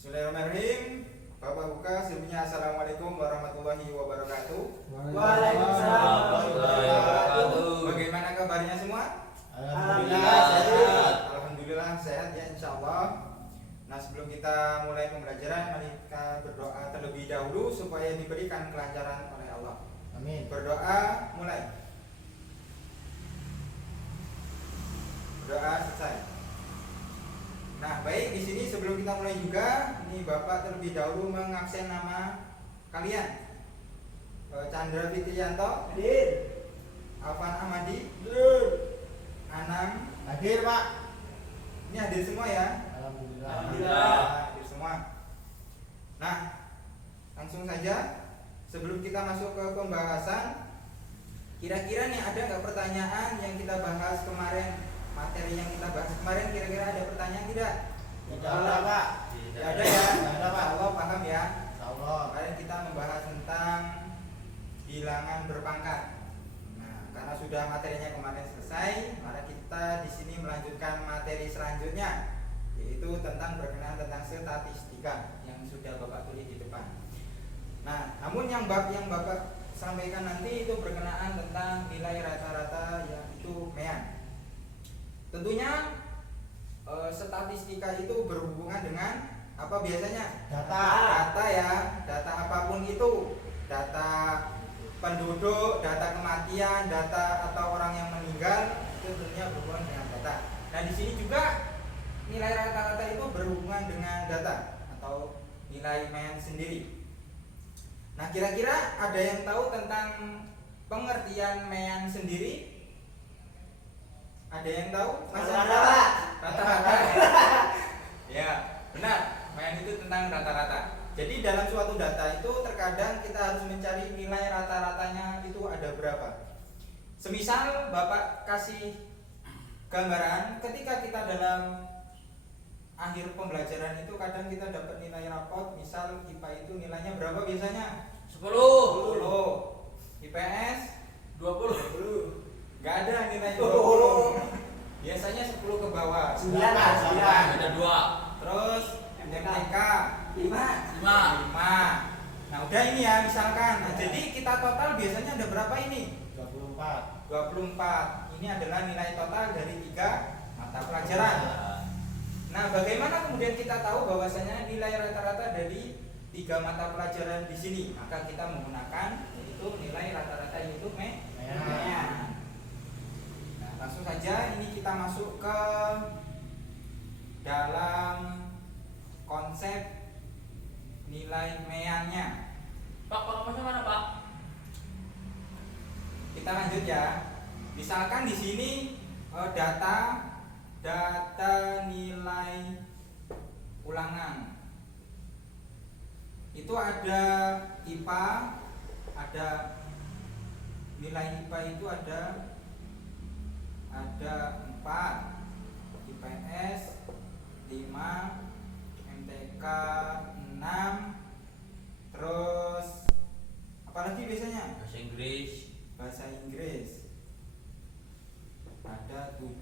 Bismillahirrahmanirrahim. Bapak buka sebelumnya assalamualaikum warahmatullahi wabarakatuh. Waalaikumsalam warahmatullahi wabarakatuh. Bagaimana kabarnya semua? Alhamdulillah sehat. Alhamdulillah sehat ya insyaallah. Nah sebelum kita mulai pembelajaran, mari kita berdoa terlebih dahulu supaya diberikan kelancaran oleh Allah. Amin. Berdoa mulai. Berdoa selesai. Nah baik, di sini sebelum kita mulai juga, ini Bapak terlebih dahulu mengabsen nama kalian. Chandra Fitrianto, Hadir. Afan Ahmadi, Hadir. Anang. Hadir, Pak. Ini hadir semua ya. Alhamdulillah. Alhamdulillah hadir semua. Nah langsung saja sebelum kita masuk ke pembahasan, kira-kira nih ada nggak pertanyaan yang kita bahas kemarin, materi yang kita bahas kemarin, kira-kira ada pertanyaan tidak? Tidak ada, Pak. Tidak ada ya. Tidak ada, Pak. Allah paham ya. Insyaallah. Kemarin kita membahas tentang bilangan berpangkat. Nah, karena sudah materinya kemarin selesai, mari kita di sini melanjutkan materi selanjutnya, yaitu tentang berkenaan tentang statistika yang sudah Bapak tulis di depan. Nah, namun yang Bapak sampaikan nanti itu berkenaan tentang nilai rata-rata yang itu MEAN. Tentunya statistika itu berhubungan dengan apa biasanya? Data ya, data apapun itu, data penduduk, data kematian, data atau orang yang meninggal, itu tentunya berhubungan dengan data. Nah di sini juga nilai rata-rata itu berhubungan dengan data atau nilai MEAN sendiri. Nah kira-kira ada yang tahu tentang pengertian MEAN sendiri? Ada yang tahu? Rata-rata. Ya, benar. MEAN itu tentang rata-rata. Jadi dalam suatu data itu terkadang kita harus mencari nilai rata-ratanya itu ada berapa. Semisal Bapak kasih gambaran, ketika kita dalam akhir pembelajaran itu kadang kita dapat nilai rapot, misal IPA itu nilainya berapa biasanya? 10. 10. IPS 20. Gak ada nilai 20. Biasanya 10 ke bawah. 9. Ada 2. Terus MTK 5. 5. Nah udah ini ya misalkan. Nah, jadi kita total biasanya ada berapa ini? 24. 24. Ini adalah nilai total dari 3 mata pelajaran. Nah bagaimana kemudian kita tahu bahwasanya nilai rata-rata dari 3 mata pelajaran di sini? Maka kita menggunakan yaitu nilai rata-rata yaitu MEAN. Nah langsung saja ini kita masuk ke dalam konsep nilai MEAN-nya. Pak, pengamasnya mana, Pak? Kita lanjut ya. Misalkan di sini data nilai ulangan. Itu ada IPA, ada nilai IPA itu ada 4, IPS 5, MTK 6, terus apalagi biasanya? Bahasa Inggris. Bahasa Inggris ada 7,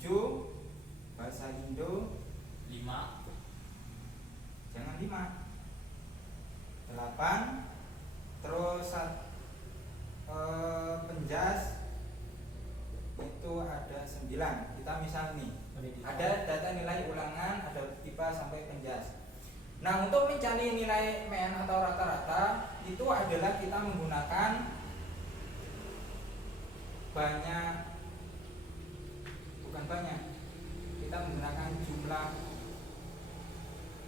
bahasa Indo 5. jangan 5, 8, terus penjas itu ada 9. Kita misal nih ada data nilai ulangan, ada IPA sampai penjas. Nah untuk mencari nilai MEAN atau rata-rata itu adalah kita menggunakan kita menggunakan jumlah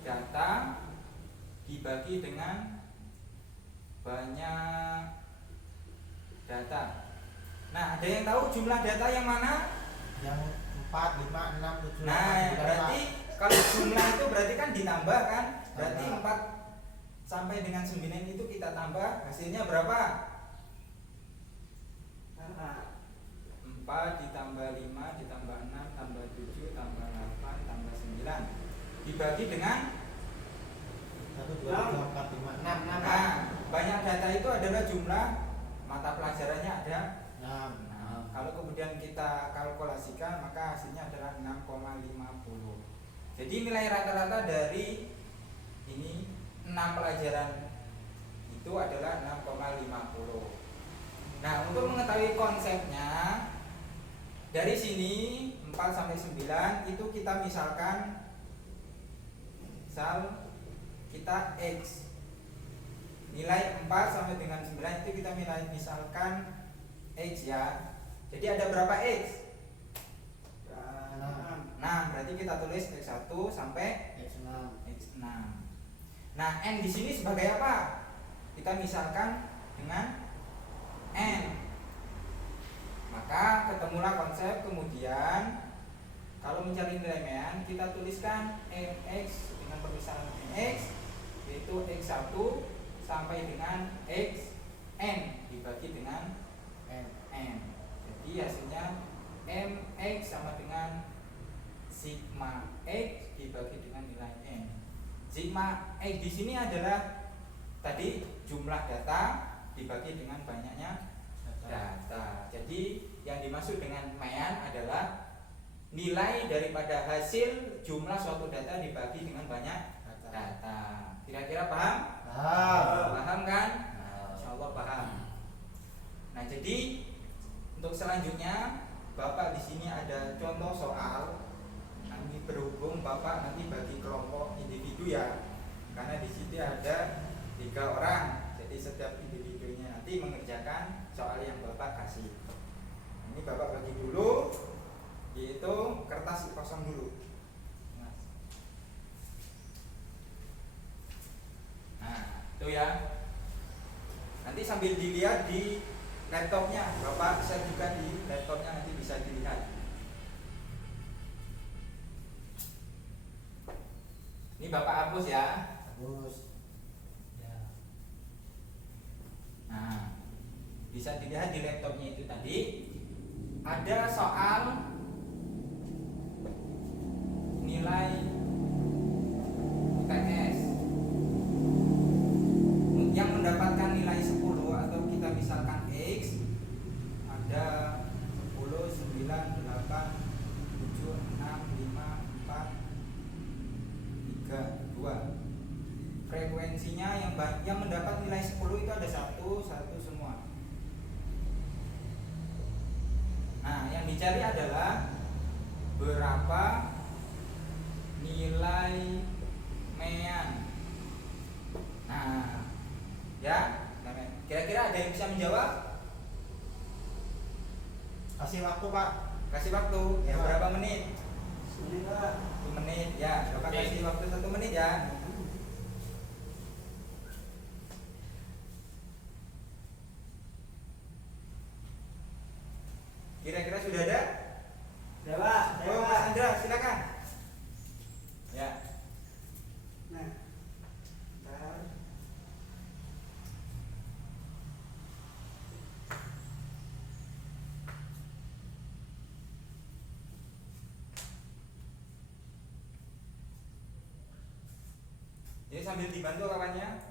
data dibagi dengan banyak data. Nah ada yang tahu jumlah data yang mana? Yang 4, 5, 6, 7. Nah berarti kalau jumlah itu berarti kan ditambah kan? Berarti 4 sampai dengan 9 itu kita tambah, hasilnya berapa? 4 ditambah 5 ditambah 6 tambah 7 tambah 8 tambah 9 dibagi dengan 1, 2, 3, 4, 5, 6. Nah banyak data itu adalah jumlah mata pelajarannya ada 6. Kalau kemudian kita kalkulasikan maka hasilnya adalah 6,50. Jadi nilai rata-rata dari ini 6 pelajaran itu adalah 6,50. Nah, untuk mengetahui konsepnya, dari sini 4 sampai 9 itu kita misalkan misal kita X. Nilai 4 sampai dengan 9 itu kita misalkan X ya. Jadi ada berapa X? 6. Berarti kita tulis X1 sampai X6. Nah, N di sini sebagai apa? Kita misalkan dengan N. Maka ketemulah konsep, kemudian kalau mencari nilai N kita tuliskan MX dengan permisalan MX, yaitu X1 sampai dengan Xn dibagi dengan N. Jadi hasilnya MX sama dengan sigma X dibagi dengan nilai N. Sigma X di sini adalah tadi jumlah data dibagi dengan banyaknya data. Jadi yang dimaksud dengan MEAN adalah nilai daripada hasil jumlah suatu data dibagi dengan banyak data. Kira-kira paham? Paham kan? Insyaallah paham. Nah, jadi untuk selanjutnya Bapak di sini ada contoh soal. Nanti berhubung Bapak nanti bagi kelompok individu ya. Karena di sini ada 3 orang. Jadi setiap individunya nanti mengerjakan soal yang Bapak kasih. Ini Bapak bagi dulu, yaitu kertas kosong dulu. Nah, itu ya. Nanti sambil dilihat di laptopnya, Bapak bisa juga di laptopnya nanti bisa dilihat. Ini Bapak hapus ya. Nah, bisa dilihat di laptopnya itu tadi ada soal nilai UTS yang mendapatkan nilai 10 atau kita misalkan X, ada 10, 9, 8, 7, 6, 5, 4, 3, 2. Frekuensinya yang mendapat nilai 10 itu ada satu semua. Nah, yang dicari adalah berapa nilai MEAN. Nah, ya, kira-kira ada yang bisa menjawab? Kasih waktu, Pak. Kasih waktu. Ya, berapa menit? 1 menit ya. Bapak kasih waktu 1 menit ya. Kira-kira sudah ada? Sudah, Pak. Oh, Mas Andra, silakan. Ya. Nah, bentar. Ini sambil dibantu kawannya.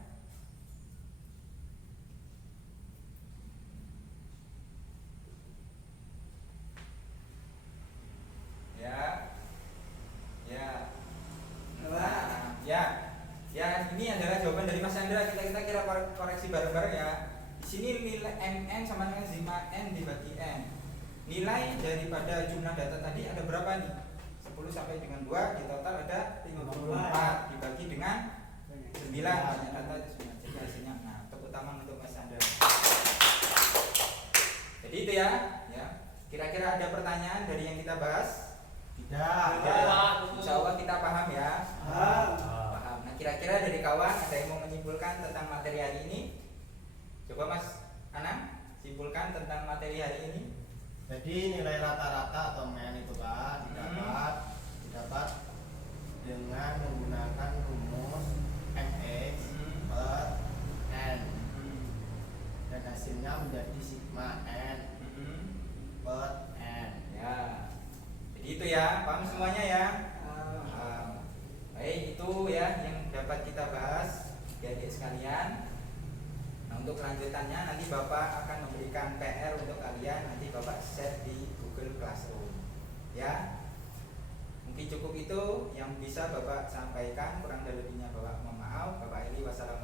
Ini adalah jawaban dari Mas Andra. Kita kira koreksi bareng-bareng ya. Di sini nilai MN sama dengan sigma N dibagi N. Nilai daripada jumlah data tadi ada berapa nih? 10 sampai dengan 2 di total ada 54 dibagi dengan 9. Banyak data itu semua. Jadi hasilnya nah, tepuk tangan untuk Mas Andra. Jadi itu ya. Kira-kira ada pertanyaan dari yang kita bahas? Tidak. Insya Allah kita paham ya. Paham. Nah, kira-kira dari kawan ada yang mau menyimpulkan tentang materi hari ini? Coba Mas Anang simpulkan tentang materi hari ini. Jadi nilai rata-rata atau MEAN itu Pak didapat dengan menggunakan rumus MX per N dan hasilnya menjadi sigma N per N. Ya. Jadi itu ya, paham semuanya ya? Baik, itu ya yang dapat kita bahas adik sekalian. Nah, untuk kelanjutannya nanti Bapak akan memberikan PR untuk kalian, nanti Bapak share di Google Classroom. Ya. Mungkin cukup itu yang bisa Bapak sampaikan, kurang dan lebihnya Bapak mohon maaf. mau. Bapak Eli, wassalamualaikum.